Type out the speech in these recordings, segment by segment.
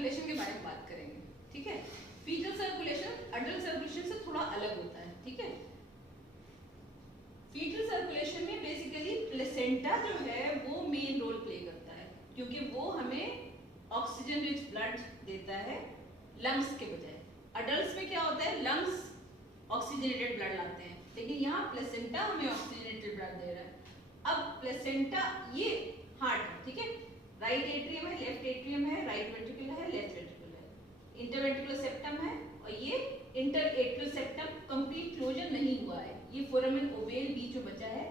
Circulation के बारे में बात करेंगे, ठीक है। फीटल सर्कुलेशन अडल्ट सर्कुलेशन से थोड़ा अलग होता है, ठीक है। फीटल सर्कुलेशन में बेसिकली प्लेसेंटा जो है वो मेन रोल प्ले करता है, क्योंकि वो हमें ऑक्सीजन रिच ब्लड देता है लंग्स के बजाय। अडल्ट्स में क्या होता है, लंग्स ऑक्सीजनेटेड ब्लड लाते हैं, लेकिन यहाँ प्लेसेंटा हमें ऑक्सीजनेटेड ब्लड दे रहा है। अब प्लेसेंटा ये हार्ट है, ठीक है, राइट एट्रियम है, लेफ्ट एट्रियम है, राइट वेंट्रिकल है, लेफ्ट वेंट्रिकल है, इंटरवेंट्रिकुलर सेप्टम है, और ये inter atrial septum complete closure नहीं हुआ है, ये फोरामेन ओवेल बीच में बचा है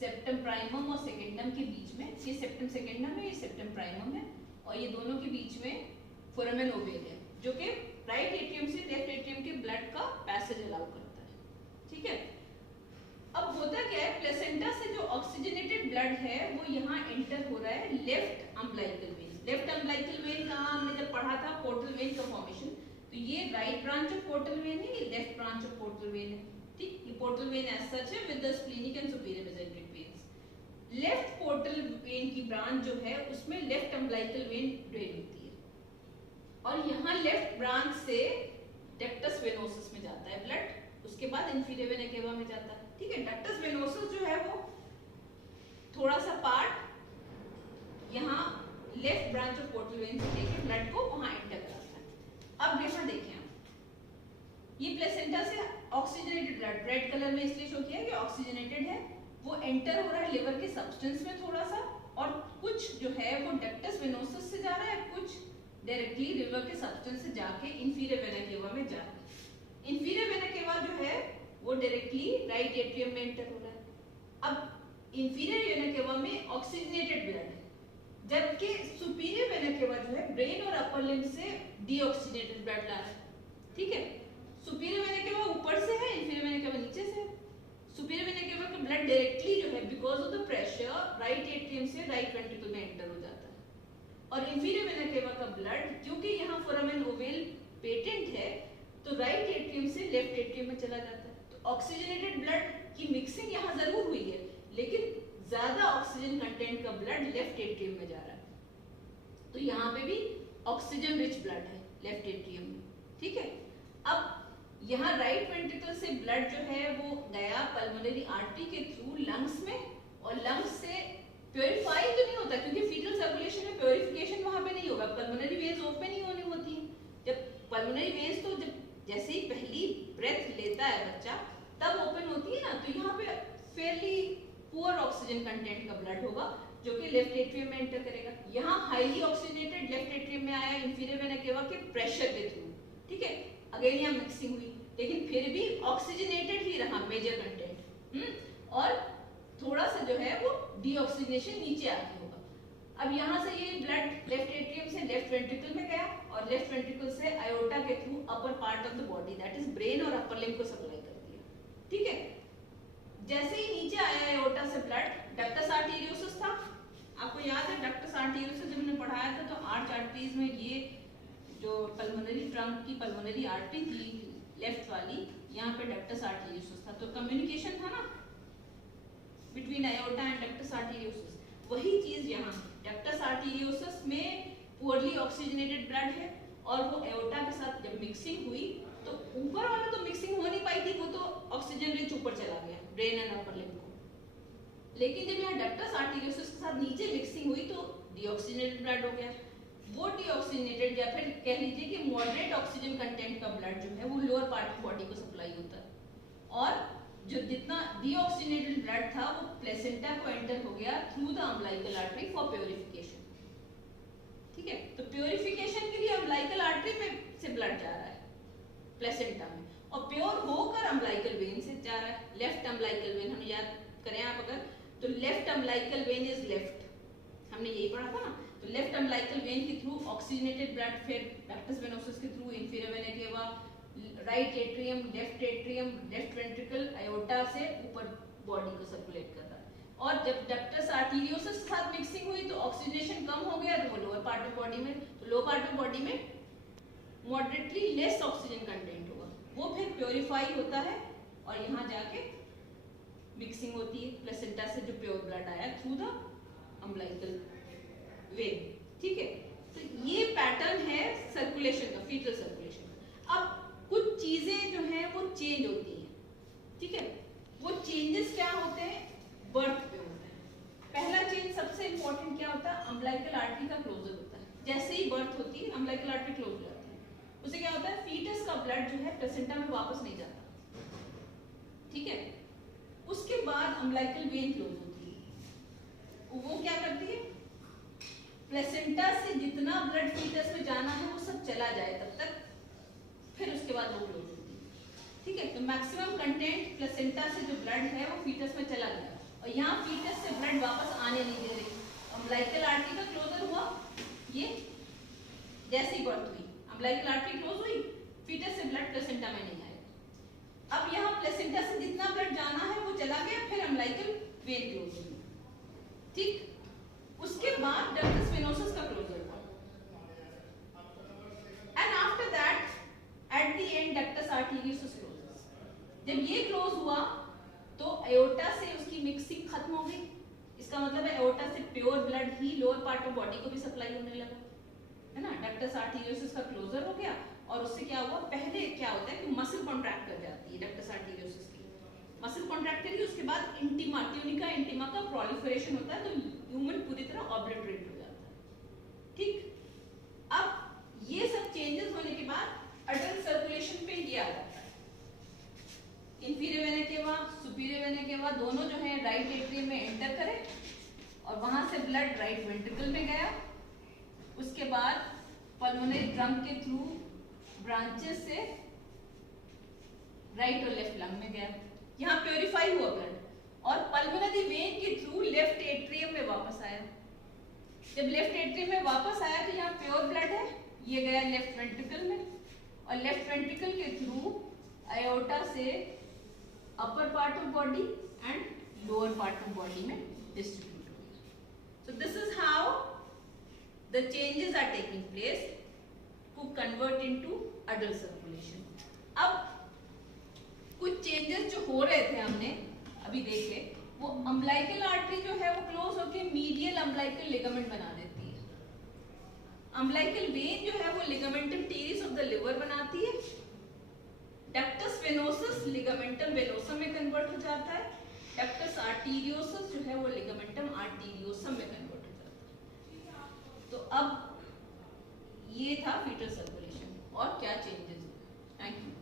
सेप्टम प्राइमम और सेकेंडम के बीच में। ये सेप्टम सेकेंडम है, ये सेप्टम प्राइमम है, और ये दोनों के बीच में फोरामेन ओवेल है, जो कि राइट एट्रियम से लेफ्ट एट्रियम के ब्लड का पैसेज अलाउ करता है, ठीक है। अब होता क्या है, प्लेसेंटा से जो ऑक्सीजनेटेड ब्लड है वो यहाँ एंटर हो रहा है left umbilical when. Left umbilical when का हमने जब पढ़ा था पोर्टल वेन का फॉर्मेशन, तो ये right branch of portal vein है, ये left branch of portal vein है, ठीक। ये पोर्टल वेन एज सच है with the splenic and superior mesenteric veins. Left portal vein की ब्रांच जो है उसमें लेफ्ट अम्बिलिकल वेन ड्रेन होती है, और यहाँ लेफ्ट ब्रांच से डक्टस वेनोसस में जाता है ब्लड, उसके बाद इंफीरियर वेना केवा में जाता है, ठीक है। डक्टस वेनोसस जो है वो थोड़ा सा पार्ट यहाँ left branch of portal vein से लेके ब्लड को वहां एंटर कराता है। अब यहाँ देखिए आप, ये प्लेसेंटा से ऑक्सीजनेटेड ब्लड रेड कलर में इसलिए शो किया कि ऑक्सीजनेटेड है, वो एंटर हो रहा है लिवर के सब्सटेंस में थोड़ा सा, और कुछ जो है वो डक्टस वेनोसस से जा रहा है, कुछ डायरेक्टली लिवर के सब्सटेंस से जाके इंफीरियर वेना केवा में जा रहा है। इंफीरियर वेना केवा जो है वो डायरेक्टली राइट एट्रियम में एंटर हो रहा है। अब इंफीरियर वेना केवा में ऑक्सीजनेटेड ब्लड है, जबकि सुपीरियर वेना केवा जो है ब्रेन और अपर लिम्ब से डीऑक्सीजनेटेड ब्लड ला रहा है, ठीक है। सुपीरियर वेना केवा ऊपर से है, इंफीरियर वेना केवा नीचे से है। सुपीरियर वेना केवा का ब्लड डायरेक्टली जो है because of the pressure right atrium से राइट वेंट्रिकल में एंटर हो जाता है, और इंफीरियर वेना केवा का ब्लड क्योंकि यहाँ फोरामेन ओवेल पेटेंट है तो राइट एट्रियम से लेफ्ट एट्रियम में चला जाता है। तो ऑक्सीजनेटेड ब्लड की मिक्सिंग यहाँ जरूर हुई है, लेकिन ज्यादा ऑक्सीजन कंटेंट का ब्लड लेफ्ट एट्रियम में जा रहा है, तो यहाँ पे भी ऑक्सीजन रिच ब्लड है लेफ्ट एट्रियम में, ठीक है। अब यहाँ राइट वेंट्रिकल से ब्लड जो है वो गया पल्मोनरी आर्टरी के थ्रू लंग्स में, और लंग्स से प्योरीफाई तो नहीं होता, क्योंकि फीटल सर्कुलेशन में प्योरीफिकेशन वहां पे नहीं होगा, पल्मोनरी वेन्स ओपन ही होनी होती है। जब पल्मोनरी वेन्स तो जब जैसे ही पहली ब्रेथ लेता है बच्चा तब ओपन होती है ना, तो यहाँ पे फेयरली पुअर ऑक्सीजन कंटेंट का ब्लड होगा जो कि लेफ्ट एट्रियम में एंटर करेगा। यहाँ हाईली ऑक्सीजनेटेड लेफ्ट एट्रियम में आया इंफीरियर वेना केवा के प्रेशर के थ्रू, ठीक है। अगेन यहाँ मिक्सिंग हुई, लेकिन फिर भी ऑक्सीजनेटेड ही रहा मेजर कंटेंट, और थोड़ा सा जो है वो डीऑक्सीजनेशन नीचे आके होगा। अब यहाँ से ये ब्लड लेफ्ट एट्रियम से लेफ्ट वेंट्रिकल में गया, और लेफ्ट वेंट्रिकल से आयोटा के through upper part of the body that is brain और अपर लिम्ब को सप्लाई कर दिया, ठीक है। जैसे ही नीचे आया आयोटा से ब्लड, डक्टस आर्टेरियोसस था, आपको याद है डक्टस आर्टेरियोसस जब हमने पढ़ाया था तो आर्च आर्टरीज में ये जो पल्मोनरी ट्रंक की पल्मोनरी आर्टरी थी लेफ्ट वाली, यहाँ पे डक्टस आर्टेरियोसस था, तो कम्युनिकेशन था ना between iota and ductus arteriosus. वही चीज यहाँ डक्टस आर्टेरियोसस में पुअरली ऑक्सीजनेटेड ब्लड है, और वो एओर्टा के साथ जब मिक्सिंग हुई तो ऊपर वाला तो मिक्सिंग हो नहीं पाई थी, वो तो ऑक्सीजन रिच ऊपर चला गया ब्रेन एंड अपर लिम्ब को, लेकिन जब यहाँ डक्टस आर्टेरियोसस के साथ नीचे मिक्सिंग हुई तो डीऑक्सीजनेटेड ब्लड हो गया। वो डीऑक्सीजनेटेड या फिर कह लीजिए कि मॉडरेट ऑक्सीजन कंटेंट का ब्लड जो है वो लोअर पार्ट ऑफ बॉडी को सप्लाई होता है, और जो जितना डीऑक्सीजनेटेड ब्लड था वो प्लेसेंटा को एंटर हो गया through the umbilical artery for purification, ठीक है। तो प्योरिफिकेशन के लिए अम्बिलिकल आर्टरी में से ब्लड जा रहा है प्लेसेंटा में, और प्योर होकर अम्बिलिकल वेन से जा रहा है। लेफ्ट अम्बिलिकल वेन हम याद करें आप अगर, तो left umbilical when is left, हमने यही पढ़ा था ना। तो लेफ्ट अम्बिलिकल वेन के थ्रू ऑक्सीजनेटेड ब्लड फिर डक्टस वेनोसस के through inferior vena cava, right atrium, left ventricle, iota से ऊपर बॉडी को सर्कुलेट कर रहा है। और जब डक्टस आर्टेरियोसस के साथ मिक्सिंग हुई तो ऑक्सीजनेशन कम हो गया, तो वो लोअर पार्ट ऑफ बॉडी में, तो लोअर पार्ट ऑफ बॉडी में मॉडरेटली लेस ऑक्सीजन कंटेंट होगा, वो फिर प्योरीफाई होता है और यहाँ जाके मिक्सिंग होती है प्लेसेंटा से जो प्योर ब्लड आया थ्रू द अम्बिलिकल वेन, ठीक है। तो ये पैटर्न है सर्कुलेशन का, फीटल सर्कुलेशन का। अब कुछ चीजें जो है वो चेंज होती हैं, ठीक है। वो चेंजेस क्या होते हैं, बर्थ पे होते हैं। पहला चेंज सबसे इंपॉर्टेंट क्या होता है, अम्बिलिकल आर्टरी का क्लोजर होता है। जैसे ही बर्थ होती है अम्बिलिकल आर्टरी क्लोज हो जाती है, उससे क्या होता है, फीटस का ब्लड जो है प्लेसेंटा में वापस नहीं जाता, ठीक है। उसके बाद अम्बिलिकल वेन क्लोज होती है, वो क्या करती है, प्लेसेंटा से जितना ब्लड फीटस में जाना है वो सब चला जाए तब तक, फिर उसके बाद वो क्लोज होती है, ठीक है। तो मैक्सिमम कंटेंट प्लेसेंटा से जो ब्लड है वो फीटस में चला गया, और यहाँ फीटस से ब्लड वापस आने नहीं दे रही। अम्बिलिकल आर्टरी का क्लोजर हुआ, ये जैसी बर्थ हुई अम्बिलिकल आर्टरी क्लोज हुई, फीटस से ब्लड प्लेसेंटा में नहीं आया। अब यहाँ प्लेसेंटा से जितना ब्लड जाना है वो चला गया, फिर अम्बिलिकल वेन क्लोज हुई, ठीक। उसके बाद डक्टस वेनोसस का क्लोजर हुआ, and after that at the end ductus arteriosus closes. जब ये क्लोज हुआ तो एओर्टा से उसकी मिक्सिंग खत्म हो गई, इसका मतलब है एओर्टा से pure blood he lower part of body को भी सप्लाई होने लगा, है ना। डक्टस आर्टेरियोसस का क्लोजर हो गया, और उससे क्या हुआ, पहले क्या होता है कि मसल कॉन्ट्रैक्ट कर जाती है डक्टस आर्टेरियोसस की, मसल कॉन्ट्रैक्ट करेगी, उसके बाद इंटिमा, ट्यूनिका इंटिमा का प्रोलिफरेशन होता है, तो ह्यूमन पूरी तरह ऑब्लिटरेट हो जाता है, ठीक। अब ये सब चेंजेस होने के बाद अडल्ट सर्कुलेशन पे ये आ जाता है, inferior vena cava, superior vena cava दोनों जो है राइट एट्रियम में एंटर करे, और वहां से ब्लड राइट वेंट्रिकल में गया, उसके बाद पल्मोनरी ड्रम के थ्रू ब्रांचेस से राइट और लेफ्ट लंग में गया, यहाँ प्योरीफाई हुआ ब्लड, और पल्मोनरी वेन के थ्रू लेफ्ट एट्रियम में वापस आया। जब लेफ्ट एट्रियम में वापस आया तो यहाँ प्योर ब्लड है, ये गया लेफ्ट वेंट्रिकल में, और लेफ्ट वेंट्रिकल के थ्रू आयोर्टा से upper part of body and lower part of body में डिस्ट्रीब्यूट हो गया। So this is how the changes are taking place to convert into adult circulation. अब कुछ चेंजेस जो हो रहे थे हमने अभी देखे, वो अम्बिलिकल आर्टरी जो है वो क्लोज होकर मीडियल अम्बिलिकल लिगामेंट बना देती है, अम्बिलिकल वेन जो है वो ligamentum terrace of the liver बनाती है, डक्टस वेनोसस लिगामेंटम वेनोसम में कन्वर्ट हो जाता है, डक्टस आर्टेरियोसस जो है वो लिगामेंटम आर्टेरियोसम में कन्वर्ट हो जाता है। तो अब ये था फीटल सर्कुलेशन और क्या चेंजेस हुए। Thank you.